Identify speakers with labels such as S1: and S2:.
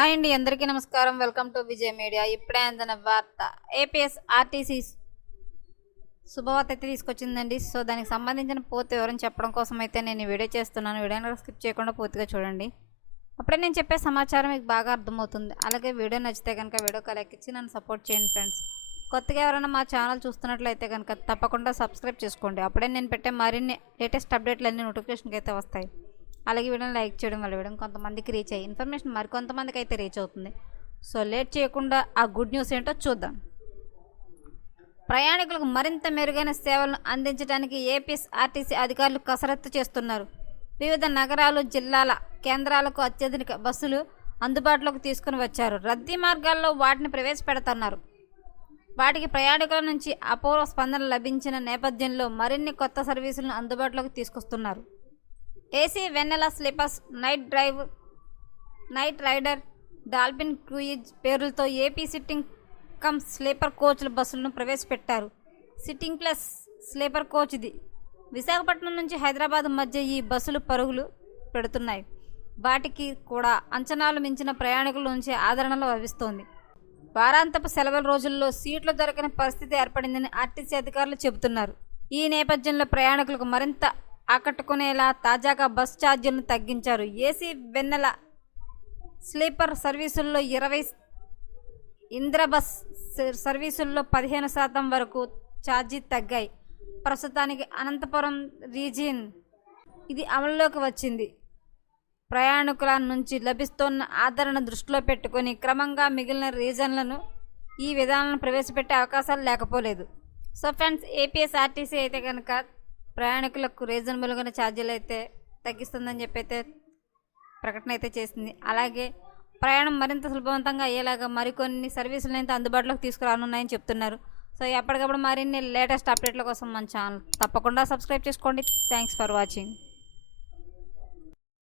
S1: Hi అండి అందరికీ నమస్కారం. Welcome to Vijay media. ఇప్పుడే అందిన వార్త. ఏపీఎస్ ఆర్టీసీ శుభవార్త అయితే తీసుకొచ్చిందండి. సో దానికి సంబంధించిన పూర్తి వివరం చెప్పడం కోసం అయితే నేను వీడియో చేస్తున్నాను. వీడియోని స్కిప్ చేయకుండా పూర్తిగా చూడండి. అప్పుడే నేను చెప్పే సమాచారం మీకు బాగా అర్థమవుతుంది. అలాగే వీడియో నచ్చితే కనుక వీడియో లైక్ ఇచ్చి నన్ను సపోర్ట్ చేయండి ఫ్రెండ్స్. కొత్తగా ఎవరైనా మా ఛానల్ చూస్తున్నట్లయితే కనుక తప్పకుండా సబ్స్క్రైబ్ చేసుకోండి. అప్పుడే నేను పెట్టే మరిన్ని లేటెస్ట్ అప్డేట్లు అన్ని నోటిఫికేషన్కి అయితే వస్తాయి. అలాగే వీడియోని లైక్ చేయడం వల్ల వీడియో కొంతమందికి రీచ్ అయ్యి ఇన్ఫర్మేషన్ మరికొంతమందికి అయితే రీచ్ అవుతుంది. సో లేట్ చేయకుండా ఆ గుడ్ న్యూస్ ఏంటో చూద్దాం. ప్రయాణికులకు మరింత మెరుగైన సేవలను అందించడానికి ఏపీఎస్ఆర్టీసీ అధికారులు కసరత్తు చేస్తున్నారు. వివిధ నగరాలు జిల్లాల కేంద్రాలకు అత్యధిక బస్సులు అందుబాటులోకి తీసుకుని వచ్చారు. రద్దీ మార్గాల్లో వాటిని ప్రవేశపెడుతున్నారు. వాటికి ప్రయాణికుల నుంచి అపూర్వ స్పందన లభించిన నేపథ్యంలో మరిన్ని కొత్త సర్వీసులను అందుబాటులోకి తీసుకొస్తున్నారు. AC Vennela sleepers night drive night rider dolphin cruise పేర్లతో ఏపీ సిట్టింగ్ కమ్ స్లీపర్ కోచ్ల బస్సులను ప్రవేశపెట్టారు. సిట్టింగ్ ప్లస్ స్లీపర్ కోచ్ ఇది. విశాఖపట్నం నుంచి హైదరాబాద్ మధ్య ఈ బస్సులు పరుగులు పెడుతున్నాయి. వాటికి కూడా అంచనాలు మించిన ప్రయాణికుల నుంచి ఆదరణ లభిస్తోంది. వారాంతపు సెలవుల రోజుల్లో సీట్లు దొరకని పరిస్థితి ఏర్పడిందని ఆర్టీసీ అధికారులు చెబుతున్నారు. ఈ నేపథ్యంలో ప్రయాణికులకు మరింత ఆకట్టుకునేలా తాజాగా బస్ ఛార్జీలను తగ్గించారు. ఏసీ వెన్నెల స్లీపర్ సర్వీసుల్లో ఇరవై ఇంద్ర బస్ సర్వీసుల్లో పదిహేను శాతం వరకు ఛార్జీ తగ్గాయి. ప్రస్తుతానికి అనంతపురం రీజియన్ ఇది అమల్లోకి వచ్చింది. ప్రయాణికుల నుంచి లభిస్తున్న ఆదరణ దృష్టిలో పెట్టుకొని క్రమంగా మిగిలిన రీజన్లను ఈ విధానాలను ప్రవేశపెట్టే అవకాశాలు లేకపోలేదు. సో ఫ్రెండ్స్ ఏపీఎస్ఆర్టీసీ అయితే కనుక ప్రయాణికులకు రీజనబుల్గానే ఛార్జీలు అయితే తగ్గిస్తుందని చెప్పి అయితే ప్రకటన అయితే చేసింది. అలాగే ప్రయాణం మరింత సులభవంతంగా అయ్యేలాగా మరికొన్ని సర్వీసులను అయితే అందుబాటులోకి తీసుకురానున్నాయని చెప్తున్నారు. సో ఎప్పటికప్పుడు మరిన్ని లేటెస్ట్ అప్డేట్ల కోసం మన ఛానల్ తప్పకుండా సబ్స్క్రైబ్ చేసుకోండి. Thanks for watching.